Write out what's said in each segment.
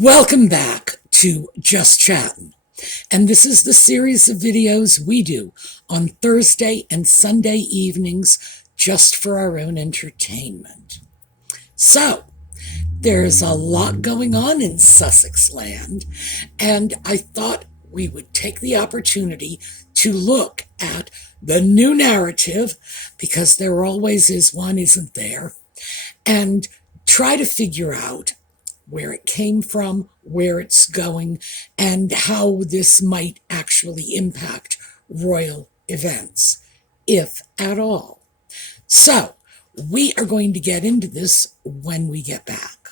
Welcome back to Just Chattin', and this is the series of videos we do on Thursday and Sunday evenings just for our own entertainment. So, there's a lot going on in Sussex land, and I thought we would take the opportunity to look at the new narrative, because there always is one, isn't there, and try to figure out where it came from, where it's going, and how this might actually impact royal events, if at all. So, we are going to get into this when we get back.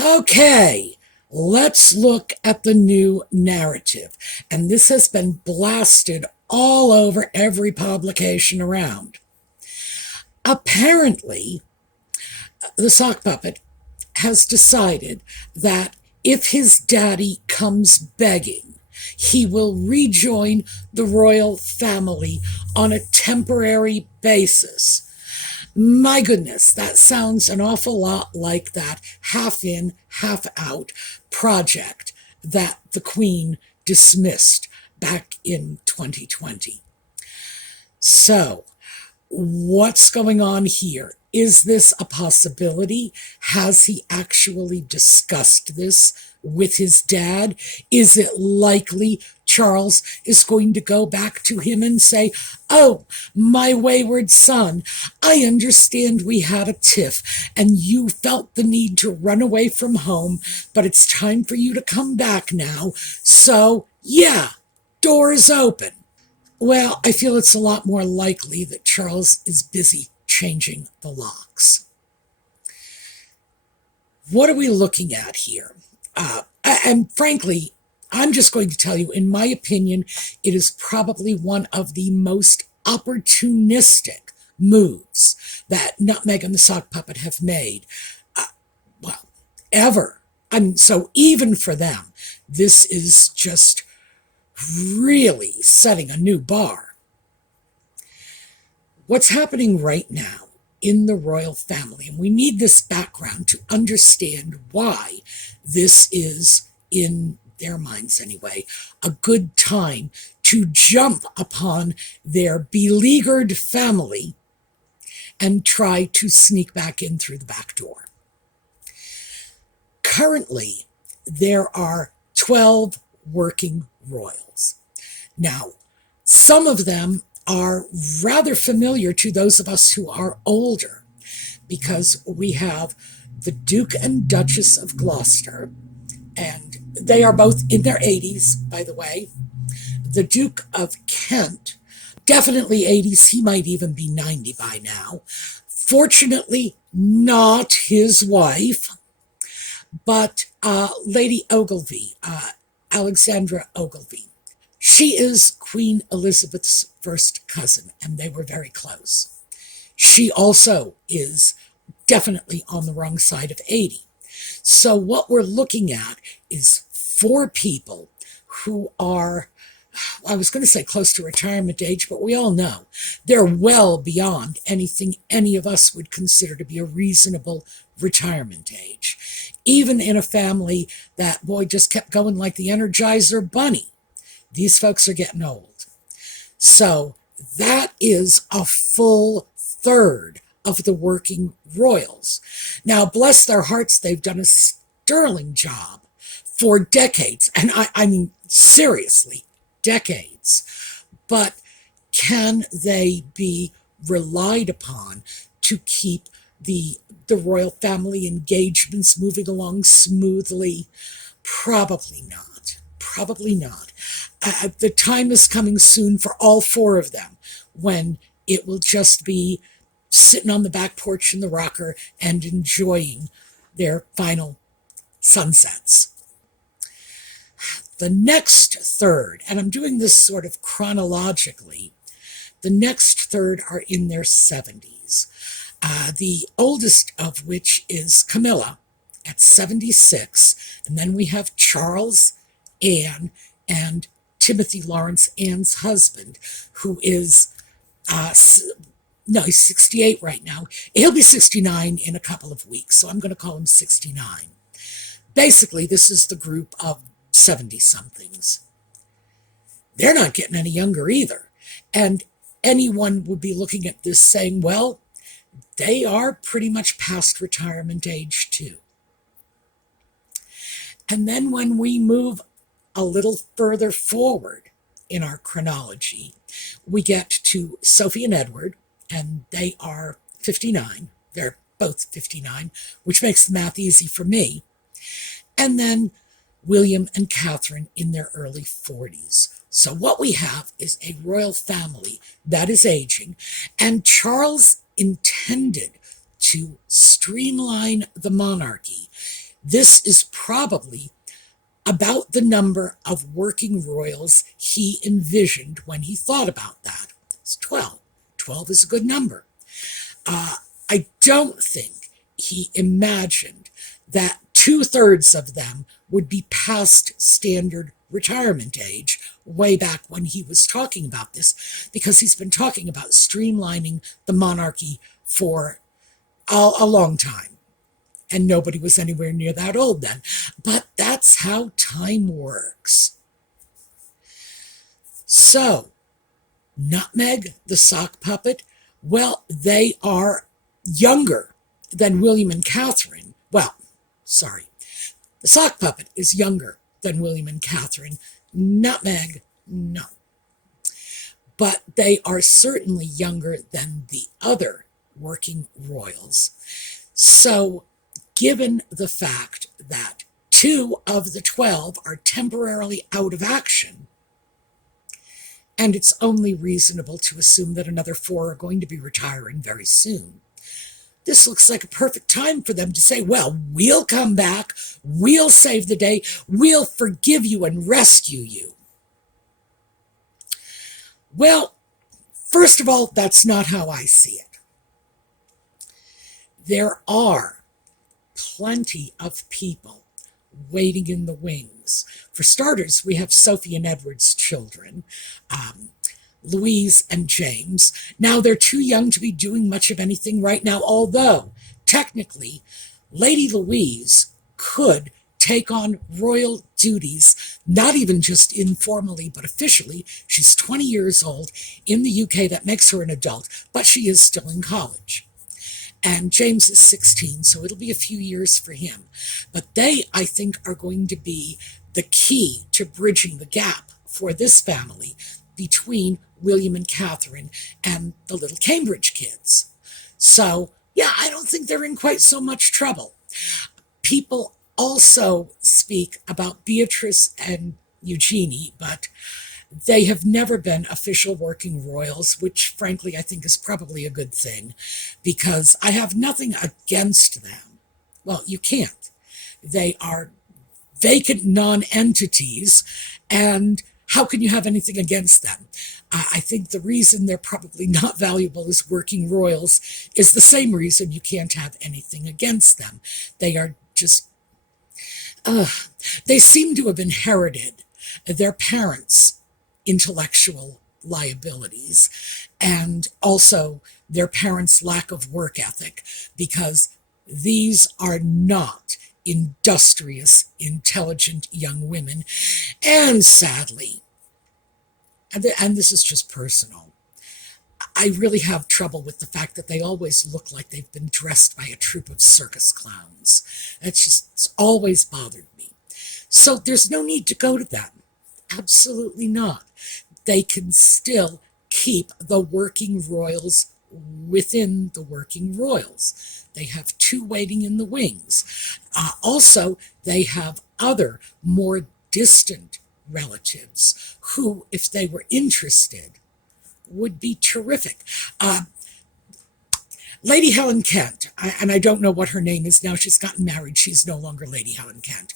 Okay, let's look at the new narrative. And this has been blasted all over every publication around. Apparently, the sock puppet has decided that if his daddy comes begging, he will rejoin the royal family on a temporary basis. My goodness, that sounds an awful lot like that half in, half out project that the Queen dismissed back in 2020. So, what's going on here? Is this a possibility? Has he actually discussed this with his dad? Is it likely Charles is going to go back to him and say, "Oh, my wayward son, I understand we had a tiff and you felt the need to run away from home, but it's time for you to come back now. So, yeah, doors open." Well, I feel it's a lot more likely that Charles is busy changing the locks. What are we looking at here? And frankly, I'm just going to tell you, in my opinion, it is probably one of the most opportunistic moves that Nutmeg and the Sock Puppet have made, well, ever. I mean, so even for them, this is just really setting a new bar. What's happening right now in the royal family, and we need this background to understand why this is, in their minds anyway, a good time to jump upon their beleaguered family and try to sneak back in through the back door. Currently, there are 12 working royals. Now, some of them are rather familiar to those of us who are older, because we have the Duke and Duchess of Gloucester, and they are both in their 80s, by the way. The Duke of Kent, definitely 80s, he might even be 90 by now. Fortunately, not his wife, but Lady Ogilvy, Alexandra Ogilvy. She is Queen Elizabeth's first cousin, and they were very close. She also is definitely on the wrong side of 80. So what we're looking at is 4 people who are, I was going to say close to retirement age, but we all know they're well beyond anything any of us would consider to be a reasonable retirement age. Even in a family that, boy, just kept going like the Energizer Bunny. These folks are getting old. So that is a full third of the working royals. Now, bless their hearts, they've done a sterling job for decades. And I mean, seriously, decades. But can they be relied upon to keep the royal family engagements moving along smoothly? Probably not. Probably not. The time is coming soon for all 4 of them when it will just be sitting on the back porch in the rocker and enjoying their final sunsets. The next third, and I'm doing this sort of chronologically, The next third are in their 70s. The oldest of which is Camilla at 76. And then we have Charles, Anne, and Timothy Lawrence, Anne's husband, who is, no, he's 68 right now. He'll be 69 in a couple of weeks, so I'm going to call him 69. Basically, this is the group of 70-somethings. They're not getting any younger either. And anyone would be looking at this saying, well, they are pretty much past retirement age too. And then when we move a little further forward in our chronology, we get to Sophie and Edward, and they are 59. They're both 59, which makes the math easy for me. And then William and Catherine in their early 40s. So what we have is a royal family that is aging, and Charles intended to streamline the monarchy. This is probably about the number of working royals he envisioned when he thought about that. It's 12. 12 is a good number. I don't think he imagined that 2/3 of them would be past standard retirement age way back when he was talking about this, because he's been talking about streamlining the monarchy for a long time. And nobody was anywhere near that old then. But that's how time works. So, Nutmeg, the sock puppet, well, they are younger than William and Catherine. Well, sorry. The sock puppet is younger than William and Catherine. Nutmeg, no. But they are certainly younger than the other working royals. So, given the fact that 2 of the 12 are temporarily out of action, and it's only reasonable to assume that another 4 are going to be retiring very soon, this looks like a perfect time for them to say, well, we'll come back, we'll save the day, we'll forgive you and rescue you. Well, first of all, that's not how I see it. There are plenty of people waiting in the wings. For starters, we have Sophie and Edward's children, Louise and James. Now, they're too young to be doing much of anything right now, although, technically, Lady Louise could take on royal duties, not even just informally, but officially. She's 20 years old in the UK. That makes her an adult, but she is still in college. And James is 16, so it'll be a few years for him. But they, I think, are going to be the key to bridging the gap for this family between William and Catherine and the little Cambridge kids. So, yeah, I don't think they're in quite so much trouble. People also speak about Beatrice and Eugenie, but they have never been official working royals, which frankly I think is probably a good thing, because I have nothing against them. Well, you can't. They are vacant non-entities, and how can you have anything against them? I think the reason they're probably not valuable as working royals is the same reason you can't have anything against them. They are just, they seem to have inherited their parents' intellectual liabilities and also their parents' lack of work ethic, because these are not industrious, intelligent young women. And sadly, and this is just personal, I really have trouble with the fact that they always look like they've been dressed by a troupe of circus clowns. It's always bothered me. So there's no need to go to them. Absolutely not. They can still keep the working royals within the working royals. They have 2 waiting in the wings. Also, they have other, more distant relatives who, if they were interested, would be terrific. Lady Helen Kent, and I don't know what her name is now. She's gotten married. She's no longer Lady Helen Kent.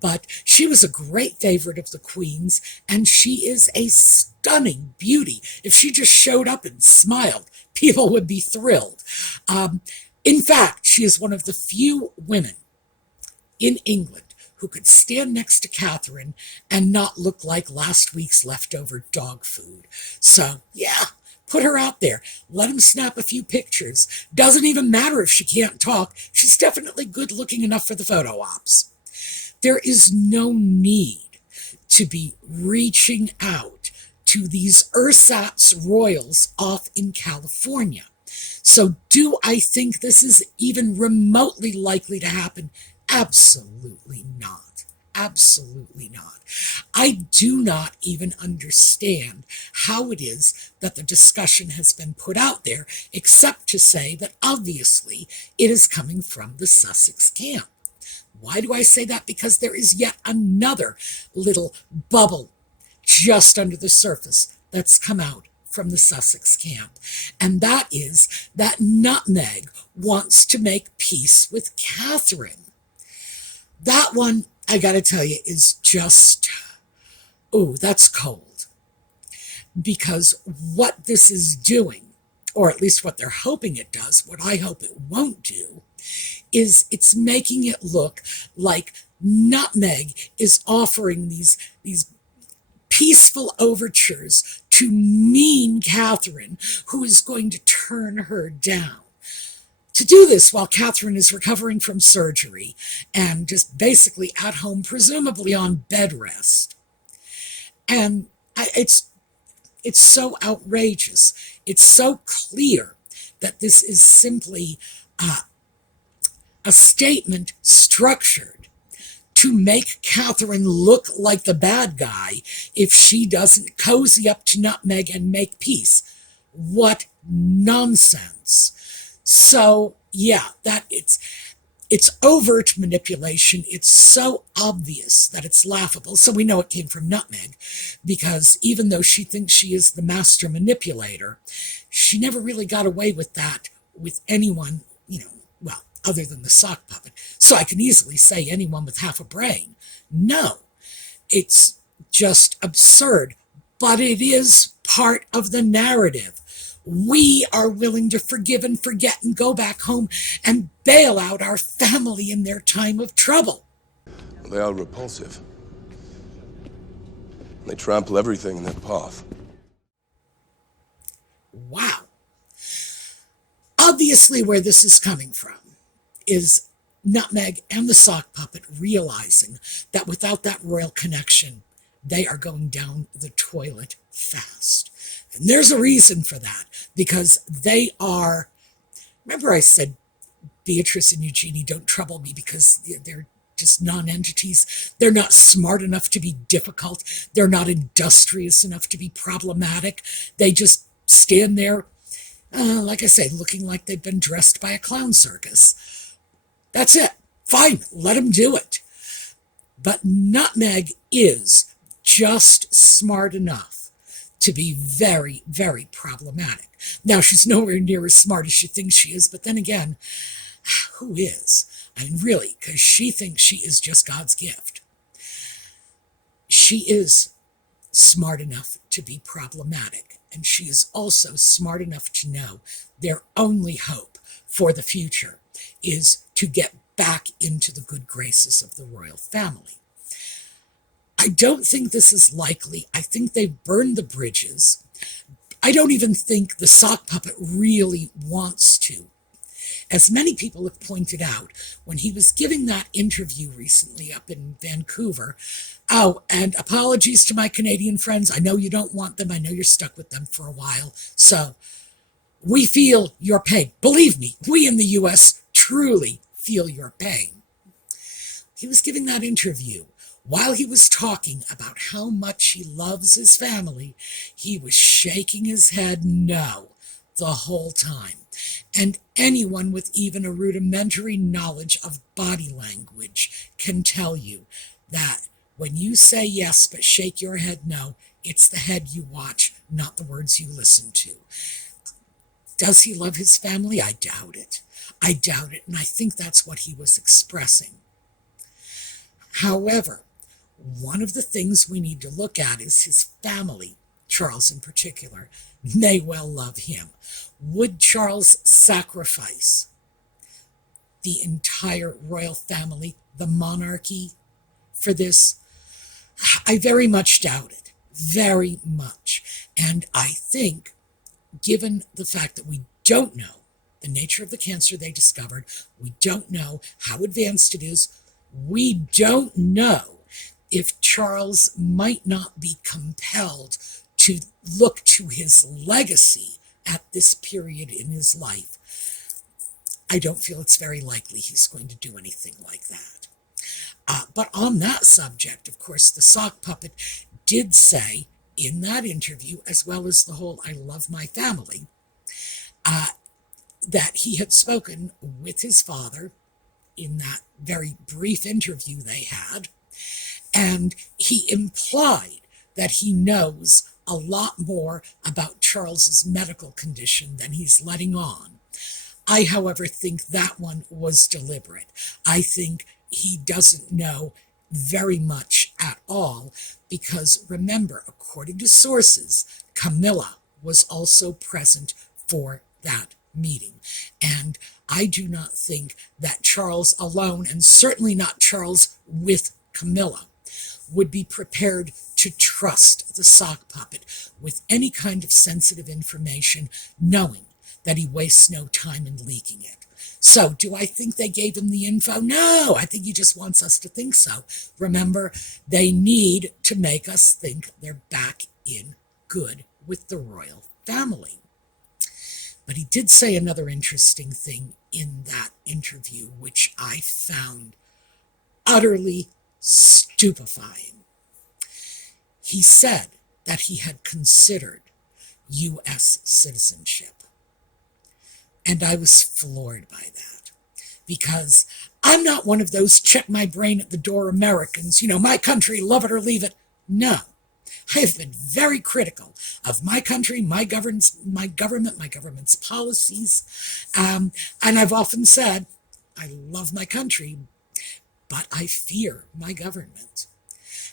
But she was a great favorite of the Queen's, and she is a stunning beauty. If she just showed up and smiled, people would be thrilled. In fact, she is one of the few women in England who could stand next to Catherine and not look like last week's leftover dog food. So, yeah, put her out there. Let him snap a few pictures. Doesn't even matter if she can't talk. She's definitely good looking enough for the photo ops. There is no need to be reaching out to these ersatz royals off in California. So do I think this is even remotely likely to happen? Absolutely not. Absolutely not. I do not even understand how it is that the discussion has been put out there, except to say that obviously it is coming from the Sussex camp. Why do I say that? Because there is yet another little bubble just under the surface that's come out from the Sussex camp. And that is that Nutmeg wants to make peace with Catherine. That one, I gotta tell you, is just, oh, that's cold. Because what this is doing, or at least what they're hoping it does, what I hope it won't do, is it's making it look like Nutmeg is offering these peaceful overtures to mean Catherine, who is going to turn her down. To do this while Catherine is recovering from surgery and just basically at home, presumably on bed rest. And it's so outrageous. It's so clear that this is simply a statement structured to make Catherine look like the bad guy if she doesn't cozy up to Nutmeg and make peace. What nonsense. So, yeah, that it's overt manipulation. It's so obvious that it's laughable. So we know it came from Nutmeg, because even though she thinks she is the master manipulator, she never really got away with that with anyone, well, other than the sock puppet. So I can easily say anyone with half a brain. No, it's just absurd, but it is part of the narrative. We are willing to forgive and forget and go back home and bail out our family in their time of trouble. They are repulsive. They trample everything in their path. Wow. Obviously, where this is coming from is Nutmeg and the sock puppet realizing that without that royal connection, they are going down the toilet fast. And there's a reason for that, because they are, remember I said Beatrice and Eugenie don't trouble me because they're just non-entities. They're not smart enough to be difficult. They're not industrious enough to be problematic. They just stand there, like I say, looking like they've been dressed by a clown circus. That's it. Fine, let them do it. But Nutmeg is just smart enough to be very, very problematic. Now, she's nowhere near as smart as she thinks she is, but then again, who is? I mean, really, because she thinks she is just God's gift. She is smart enough to be problematic, and she is also smart enough to know their only hope for the future is to get back into the good graces of the royal family. I don't think this is likely. I think they've burned the bridges. I don't even think the sock puppet really wants to. As many people have pointed out, when he was giving that interview recently up in Vancouver, oh, and apologies to my Canadian friends. I know you don't want them. I know you're stuck with them for a while. So we feel your pain. Believe me, we in the U.S. truly feel your pain. He was giving that interview. While he was talking about how much he loves his family, he was shaking his head no the whole time. And anyone with even a rudimentary knowledge of body language can tell you that when you say yes but shake your head no, it's the head you watch, not the words you listen to. Does he love his family? I doubt it. I doubt it, and I think that's what he was expressing. However, one of the things we need to look at is his family, Charles in particular, may well love him. Would Charles sacrifice the entire royal family, the monarchy, for this? I very much doubt it. Very much. And I think, given the fact that we don't know the nature of the cancer they discovered, we don't know how advanced it is, we don't know if Charles might not be compelled to look to his legacy at this period in his life. I don't feel it's very likely he's going to do anything like that. But on that subject, of course, the sock puppet did say in that interview, as well as the whole "I love my family," that he had spoken with his father in that very brief interview they had, and he implied that he knows a lot more about Charles's medical condition than he's letting on. I, however, think that one was deliberate. I think he doesn't know very much at all, because remember, according to sources, Camilla was also present for that meeting. And I do not think that Charles alone, and certainly not Charles with Camilla, would be prepared to trust the sock puppet with any kind of sensitive information, knowing that he wastes no time in leaking it. So, do I think they gave him the info? No, I think he just wants us to think so. Remember, they need to make us think they're back in good with the royal family. But he did say another interesting thing in that interview, which I found utterly stupefying. He said that he had considered U.S. citizenship. And I was floored by that, because I'm not one of those check my brain at the door Americans, my country, love it or leave it. No, I have been very critical of my country, my government, my government's policies. And I've often said, I love my country, but I fear my government.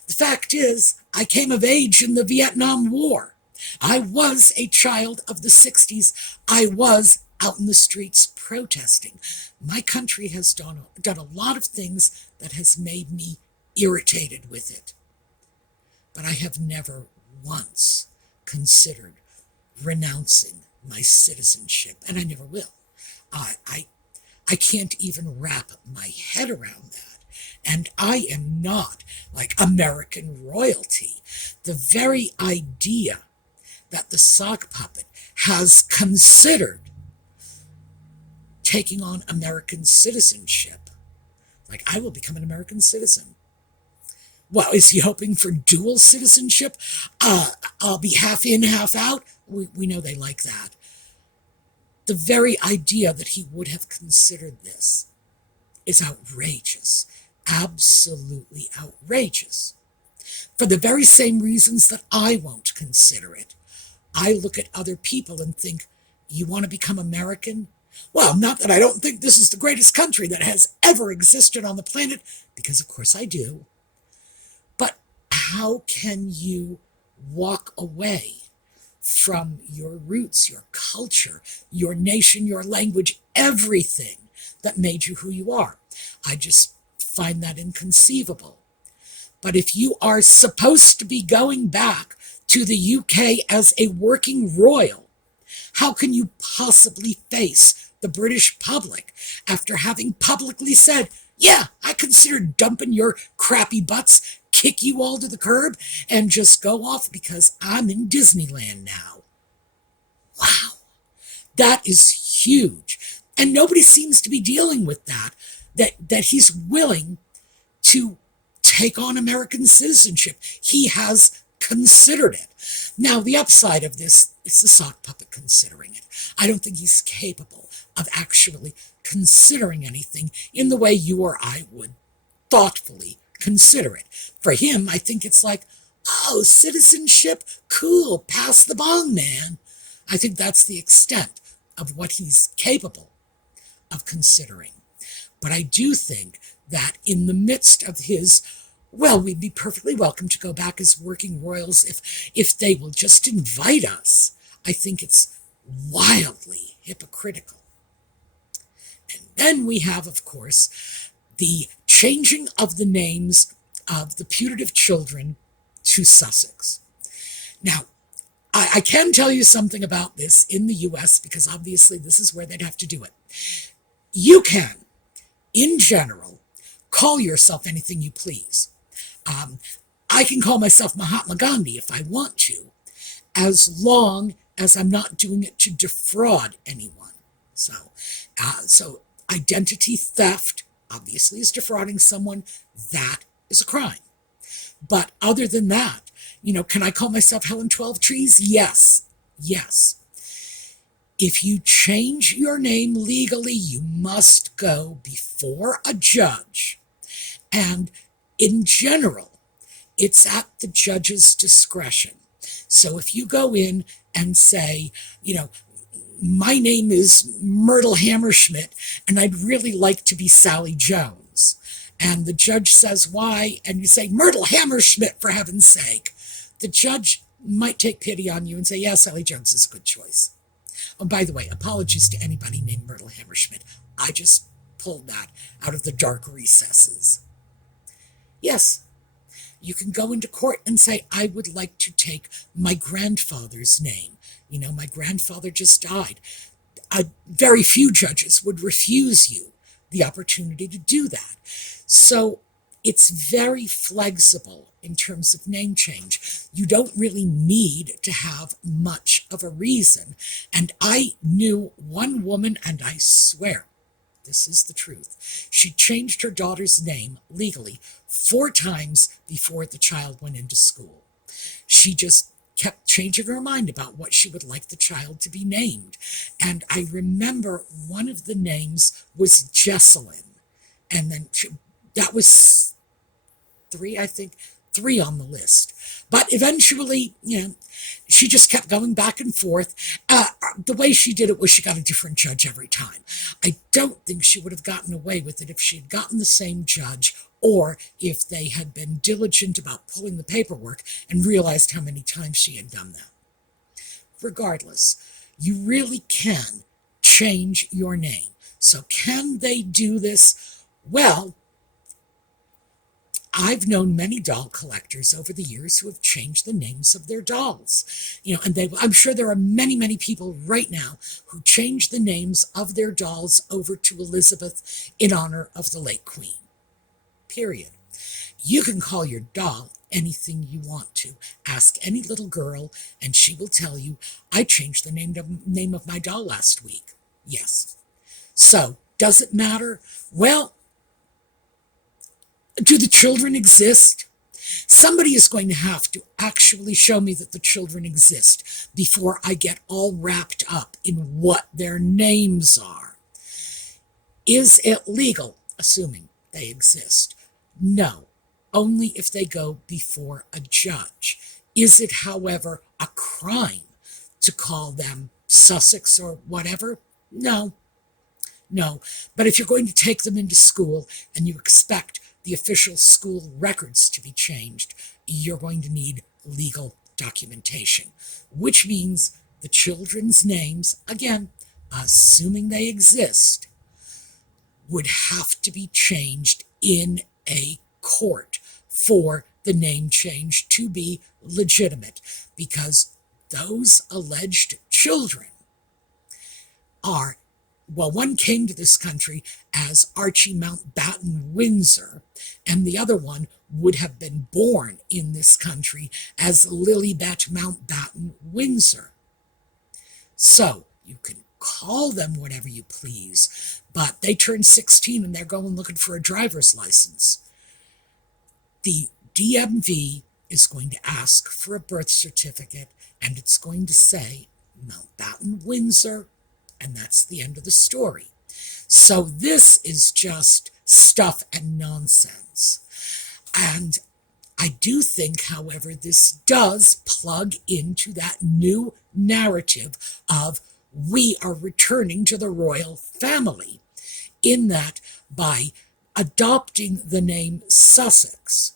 The fact is, I came of age in the Vietnam War. I was a child of the 60s. I was out in the streets protesting. My country has done a lot of things that has made me irritated with it. But I have never once considered renouncing my citizenship, and I never will. I can't even wrap my head around that. And I am not like American royalty. The very idea that the sock puppet has considered taking on American citizenship, like, I will become an American citizen. Well, is he hoping for dual citizenship? I'll be half in, half out. We know they like that. The very idea that he would have considered this is outrageous. Absolutely outrageous. For the very same reasons that I won't consider it. I look at other people and think, you want to become American? Well, not that I don't think this is the greatest country that has ever existed on the planet, because of course I do. But how can you walk away from your roots, your culture, your nation, your language, everything that made you who you are? I just find that inconceivable. But if you are supposed to be going back to the UK as a working royal, how can you possibly face the British public after having publicly said, yeah, I consider dumping your crappy butts, kick you all to the curb, and just go off because I'm in Disneyland now? Wow, that is huge. And nobody seems to be dealing with that he's willing to take on American citizenship. He has considered it. Now, the upside of this is the sock puppet considering it. I don't think he's capable of actually considering anything in the way you or I would thoughtfully consider it. For him, I think it's like, oh, citizenship, cool, pass the bong, man. I think that's the extent of what he's capable of considering. But I do think that in the midst of his, well, we'd be perfectly welcome to go back as working royals if they will just invite us. I think it's wildly hypocritical. And then we have, of course, the changing of the names of the putative children to Sussex. Now, I can tell you something about this in the US because obviously this is where they'd have to do it. You can, in general, call yourself anything you please. I can call myself Mahatma Gandhi if I want to, as long as I'm not doing it to defraud anyone. So identity theft obviously is defrauding someone. That is a crime. But other than that, can I call myself Helen 12 Trees? Yes. If you change your name legally, you must go before a judge. And in general, it's at the judge's discretion. So if you go in and say, my name is Myrtle Hammerschmidt, and I'd really like to be Sally Jones. And the judge says, why? And you say, Myrtle Hammerschmidt, for heaven's sake. The judge might take pity on you and say, yeah, Sally Jones is a good choice. Oh, by the way, apologies to anybody named Myrtle Hammerschmidt. I just pulled that out of the dark recesses. Yes, you can go into court and say, I would like to take my grandfather's name. My grandfather just died. Very few judges would refuse you the opportunity to do that. So it's very flexible in terms of name change. You don't really need to have much of a reason. And I knew one woman, and I swear, this is the truth. She changed her daughter's name legally 4 times before the child went into school. She just kept changing her mind about what she would like the child to be named. And I remember one of the names was Jesselyn. And then that was 3, I think, 3 on the list. But eventually, she just kept going back and forth. The way she did it was she got a different judge every time. I don't think she would have gotten away with it if she had gotten the same judge or if they had been diligent about pulling the paperwork and realized how many times she had done that. Regardless, you really can change your name. So can they do this? Well, I've known many doll collectors over the years who have changed the names of their dolls. And I'm sure there are many, many people right now who change the names of their dolls over to Elizabeth in honor of the late Queen. Period. You can call your doll anything you want to. Ask any little girl, and she will tell you, I changed the name of my doll last week. Yes. So, does it matter? Well, do the children exist? Somebody is going to have to actually show me that the children exist before I get all wrapped up in what their names are. Is it legal, assuming they exist? No, only if they go before a judge. Is it, however, a crime to call them Sussex or whatever? No. But if you're going to take them into school and you expect the official school records to be changed, you're going to need legal documentation, which means the children's names, again, assuming they exist, would have to be changed in a court for the name change to be legitimate, because those alleged children are, well, one came to this country as Archie Mountbatten Windsor, and the other one would have been born in this country as Lilibet Mountbatten Windsor. So you can call them whatever you please, but they turn 16 and they're going looking for a driver's license. The DMV is going to ask for a birth certificate, and it's going to say Mountbatten Windsor, and that's the end of the story. So this is just stuff and nonsense. And I do think, however, this does plug into that new narrative of we are returning to the royal family, in that by adopting the name Sussex,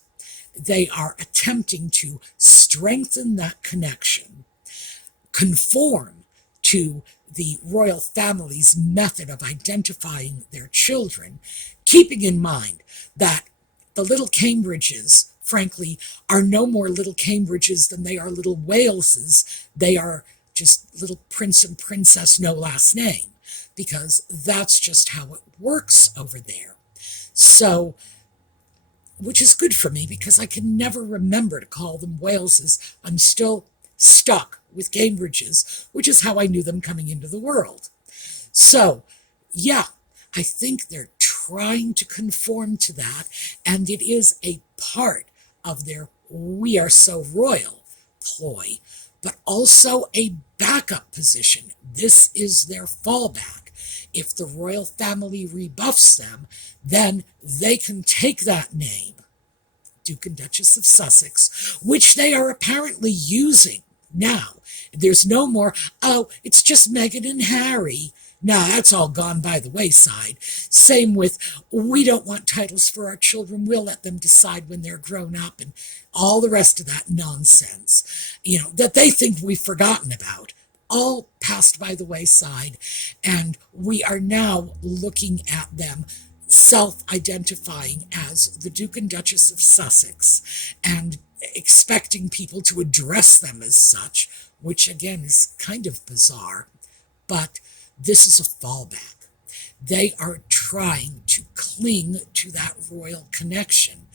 they are attempting to strengthen that connection, conform to the royal family's method of identifying their children, keeping in mind that the little Cambridges, frankly, are no more little Cambridges than they are little Waleses. They are just little prince and princess, no last name, because that's just how it works over there. So, which is good for me because I can never remember to call them Waleses. I'm still stuck with Cambridges, which is how I knew them coming into the world. So, yeah, I think they're trying to conform to that, and it is a part of their "we are so royal" ploy, but also a backup position. This is their fallback. If the royal family rebuffs them, then they can take that name, Duke and Duchess of Sussex, which they are apparently using now. There's no more, oh, it's just Meghan and Harry. No, that's all gone by the wayside. Same with, we don't want titles for our children. We'll let them decide when they're grown up, and all the rest of that nonsense, that they think we've forgotten about. All passed by the wayside, and we are now looking at them self-identifying as the Duke and Duchess of Sussex and expecting people to address them as such, which again is kind of bizarre, but this is a fallback. They are trying to cling to that royal connection,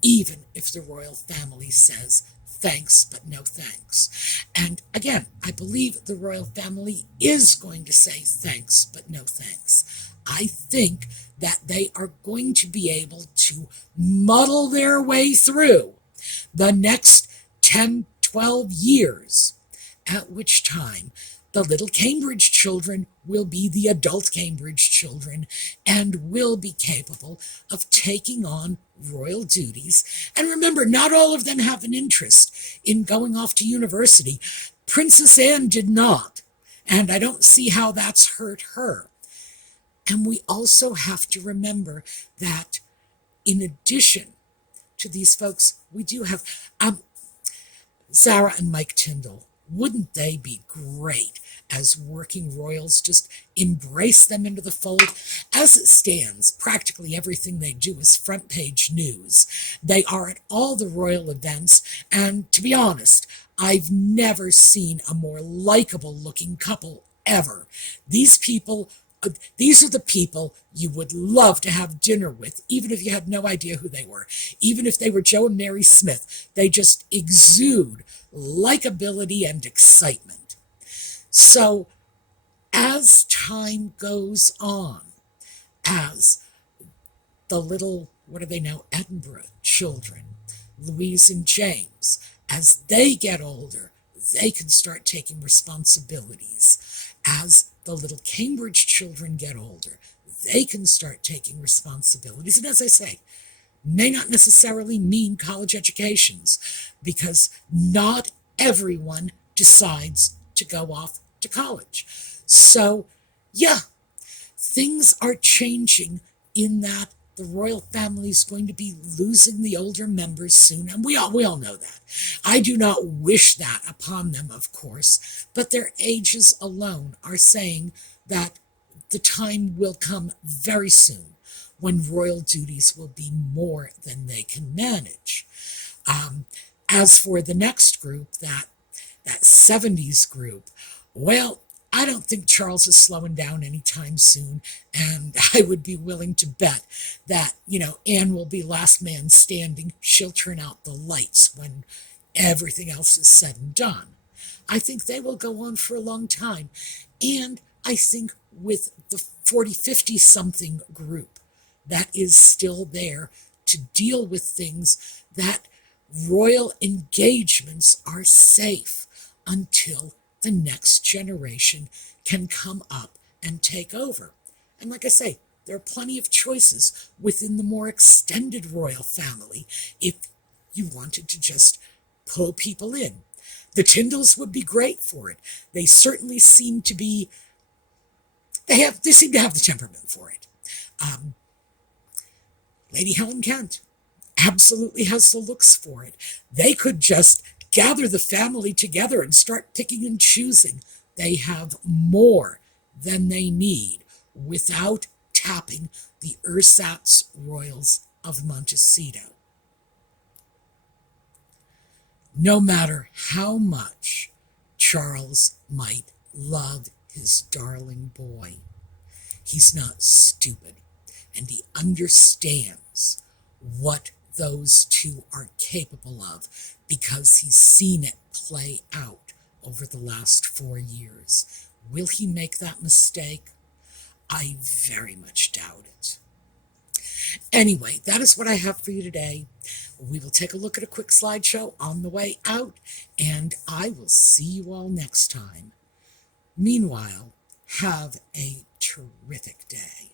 even if the royal family says thanks, but no thanks. And again, I believe the royal family is going to say thanks, but no thanks. I think that they are going to be able to muddle their way through the next 10, 12 years, at which time the little Cambridge children will be the adult Cambridge children and will be capable of taking on royal duties. And remember, not all of them have an interest in going off to university. Princess Anne did not, and I don't see how that's hurt her. And we also have to remember that in addition to these folks, we do have Zara and Mike Tyndall. Wouldn't they be great as working royals? Just embrace them into the fold. As it stands, practically everything they do is front page news. They are at all the royal events, and to be honest, I've never seen a more likable looking couple ever. These are the people you would love to have dinner with, even if you had no idea who they were. Even if they were Joe and Mary Smith, they just exude likability and excitement. So as time goes on, as the little, what are they now, Edinburgh children, Louise and James, as they get older, they can start taking responsibilities. As the little Cambridge children get older, they can start taking responsibilities. And as I say, may not necessarily mean college educations, because not everyone decides to go off to college. So, yeah, things are changing in that the royal family is going to be losing the older members soon, and we all know that. I do not wish that upon them, of course, but their ages alone are saying that the time will come very soon when royal duties will be more than they can manage. As for the next group, that 70s group, well, I don't think Charles is slowing down anytime soon, and I would be willing to bet that, Anne will be last man standing. She'll turn out the lights when everything else is said and done. I think they will go on for a long time, and I think with the 40, 50-something group that is still there to deal with things, that royal engagements are safe until the next generation can come up and take over. And like I say, there are plenty of choices within the more extended royal family if you wanted to just pull people in. The Tyndalls would be great for it. They certainly seem to be They seem to have the temperament for it. Lady Helen Kent absolutely has the looks for it. They could just gather the family together and start picking and choosing. They have more than they need without tapping the ersatz royals of Montecito. No matter how much Charles might love his darling boy, he's not stupid, and he understands what those two are capable of because he's seen it play out over the last 4 years. Will he make that mistake? I very much doubt it. Anyway, that is what I have for you today. We will take a look at a quick slideshow on the way out, and I will see you all next time. Meanwhile, have a terrific day.